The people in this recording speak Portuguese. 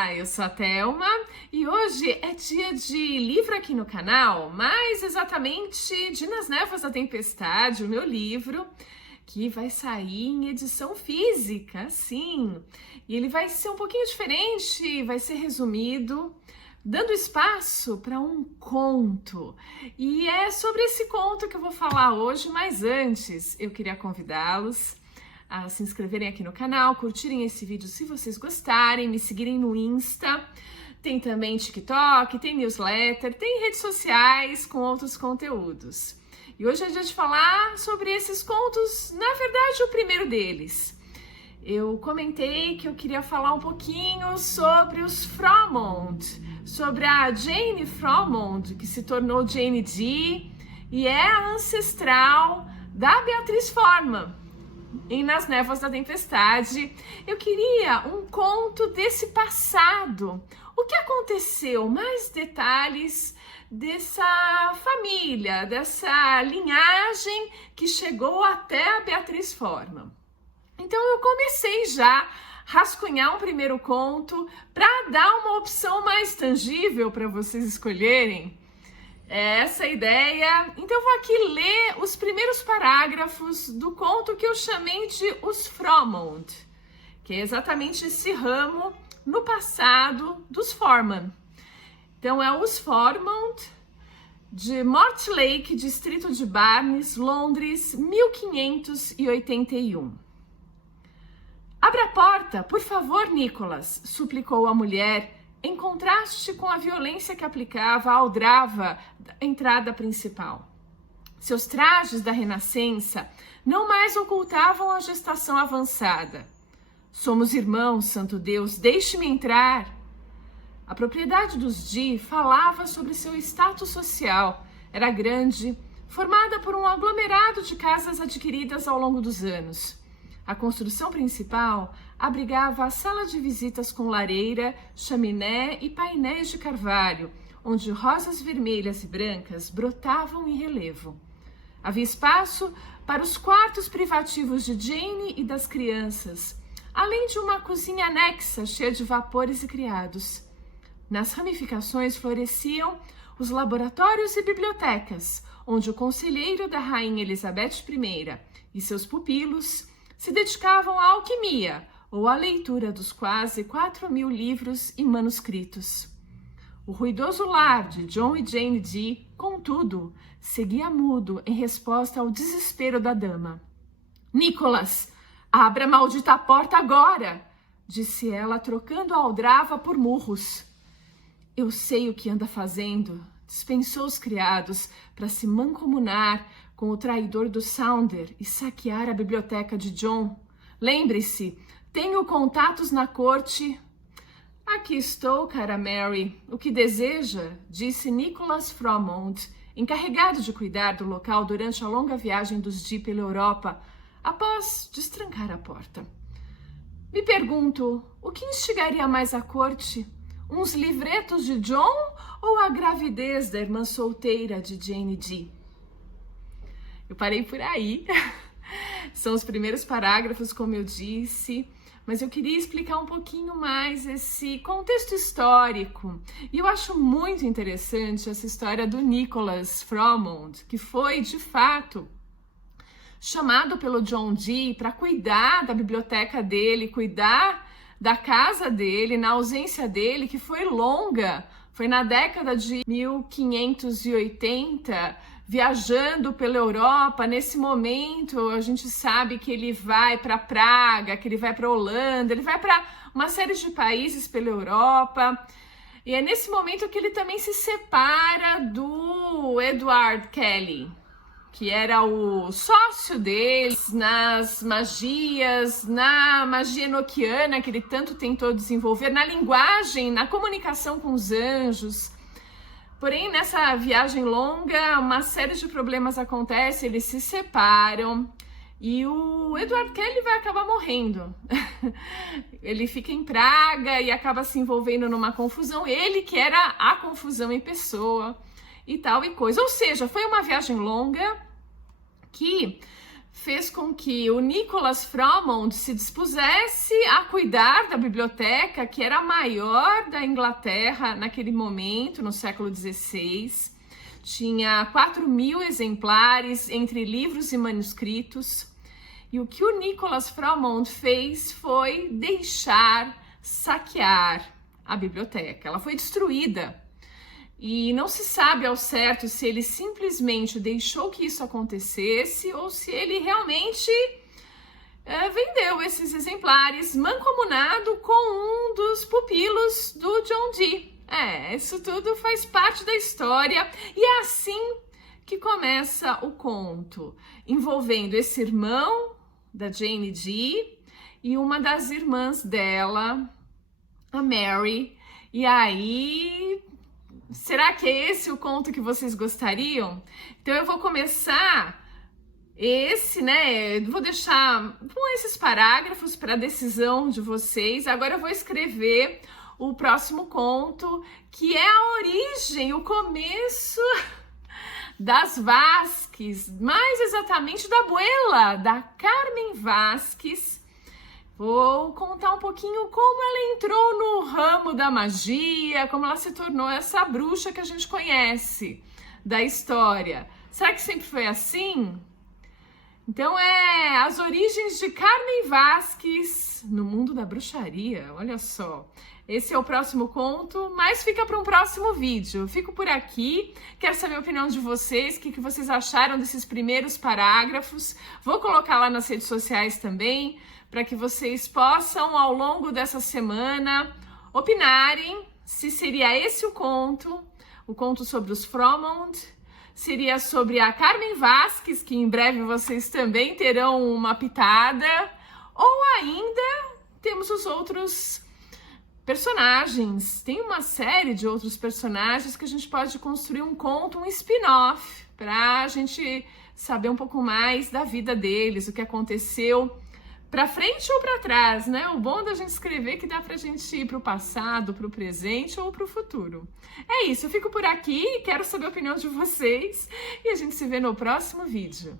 Olá, eu sou a Thelma e hoje é dia de livro aqui no canal, mais exatamente de Nas Névoas da Tempestade, o meu livro, que vai sair em edição física, sim. E ele vai ser um pouquinho diferente, vai ser resumido, dando espaço para um conto. E é sobre esse conto que eu vou falar hoje, mas antes eu queria convidá-los a se inscreverem aqui no canal, curtirem esse vídeo se vocês gostarem, me seguirem no Insta, tem também TikTok, tem newsletter, tem redes sociais com outros conteúdos. E hoje é dia de falar sobre esses contos, na verdade o primeiro deles. Eu comentei que eu queria falar um pouquinho sobre os Fromond, sobre a Jane Fromond, que se tornou Jane Dee e é a ancestral da Beatriz Forman. Em Nas Névoas da Tempestade, eu queria um conto desse passado. O que aconteceu? Mais detalhes dessa família, dessa linhagem que chegou até a Beatriz Forman. Então eu comecei já a rascunhar um primeiro conto para dar uma opção mais tangível para vocês escolherem. É essa a ideia. Então eu vou aqui ler os primeiros parágrafos do conto que eu chamei de Os Fromond, que é exatamente esse ramo no passado dos Forman. Então é Os Fromond, de Mortlake, distrito de Barnes, Londres, 1581. Abra a porta, por favor, Nicholas, suplicou a mulher, em contraste com a violência que aplicava a aldrava da entrada principal. Seus trajes da Renascença não mais ocultavam a gestação avançada. Somos irmãos, santo Deus, deixe-me entrar. A propriedade dos Dee falava sobre seu status social. Era grande, formada por um aglomerado de casas adquiridas ao longo dos anos. A construção principal abrigava a sala de visitas com lareira, chaminé e painéis de carvalho, onde rosas vermelhas e brancas brotavam em relevo. Havia espaço para os quartos privativos de Jane e das crianças, além de uma cozinha anexa cheia de vapores e criados. Nas ramificações floresciam os laboratórios e bibliotecas, onde o conselheiro da rainha Elizabeth I e seus pupilos se dedicavam à alquimia ou à leitura dos quase 4.000 livros e manuscritos. O ruidoso lar de John e Jane Dee, contudo, seguia mudo em resposta ao desespero da dama. Nicholas, abra a maldita porta agora, disse ela, trocando a aldrava por murros. Eu sei o que anda fazendo, dispensou os criados para se mancomunar com o traidor do Sounder e saquear a biblioteca de John. Lembre-se, tenho contatos na corte. Aqui estou, cara Mary. O que deseja? Disse Nicholas Fromond, encarregado de cuidar do local durante a longa viagem dos Dee pela Europa, após destrancar a porta. Me pergunto, o que instigaria mais a corte? Uns livretos de John ou a gravidez da irmã solteira de Jane Dee? Eu parei por aí. São os primeiros parágrafos, como eu disse, mas eu queria explicar um pouquinho mais esse contexto histórico. E eu acho muito interessante essa história do Nicholas Fromond, que foi, de fato, chamado pelo John Dee para cuidar da biblioteca dele, cuidar da casa dele, na ausência dele, que foi longa. Foi na década de 1580, viajando pela Europa. Nesse momento, a gente sabe que ele vai para Praga, que ele vai para Holanda, ele vai para uma série de países pela Europa. E é nesse momento que ele também se separa do Edward Kelly, que era o sócio dele nas magias, na magia enoquiana que ele tanto tentou desenvolver, na linguagem, na comunicação com os anjos. Porém, nessa viagem longa, uma série de problemas acontecem, eles se separam e o Edward Kelly vai acabar morrendo. Ele fica em Praga e acaba se envolvendo numa confusão, ele que era a confusão em pessoa e tal e coisa. Ou seja, foi uma viagem longa que fez com que o Nicholas Frommond se dispusesse a cuidar da biblioteca, que era a maior da Inglaterra naquele momento, no século XVI. Tinha 4.000 exemplares entre livros e manuscritos. E o que o Nicholas Frommond fez foi deixar saquear a biblioteca. Ela foi destruída. E não se sabe ao certo se ele simplesmente deixou que isso acontecesse ou se ele realmente vendeu esses exemplares mancomunado com um dos pupilos do John Dee. Isso tudo faz parte da história e é assim que começa o conto, envolvendo esse irmão da Jane Dee e uma das irmãs dela, a Mary. E aí, será que é esse o conto que vocês gostariam? Então eu vou começar vou deixar com esses parágrafos para a decisão de vocês. Agora eu vou escrever o próximo conto, que é a origem, o começo das Vasques, mais exatamente da abuela, da Carmen Vasques. Vou contar um pouquinho como ela entrou no ramo da magia, como ela se tornou essa bruxa que a gente conhece da história. Será que sempre foi assim? Então as origens de Carmen Vasques no mundo da bruxaria, olha só. Esse é o próximo conto, mas fica para um próximo vídeo. Fico por aqui, quero saber a opinião de vocês, o que vocês acharam desses primeiros parágrafos. Vou colocar lá nas redes sociais também, para que vocês possam, ao longo dessa semana, opinarem se seria esse o conto sobre os Frommond, seria sobre a Carmen Vasques, que em breve vocês também terão uma pitada, ou ainda temos os outros personagens. Tem uma série de outros personagens que a gente pode construir um conto, um spin-off, para a gente saber um pouco mais da vida deles, o que aconteceu para frente ou para trás, né? O bom da gente escrever é que dá pra gente ir pro passado, pro presente ou pro futuro. É isso, eu fico por aqui, quero saber a opinião de vocês e a gente se vê no próximo vídeo.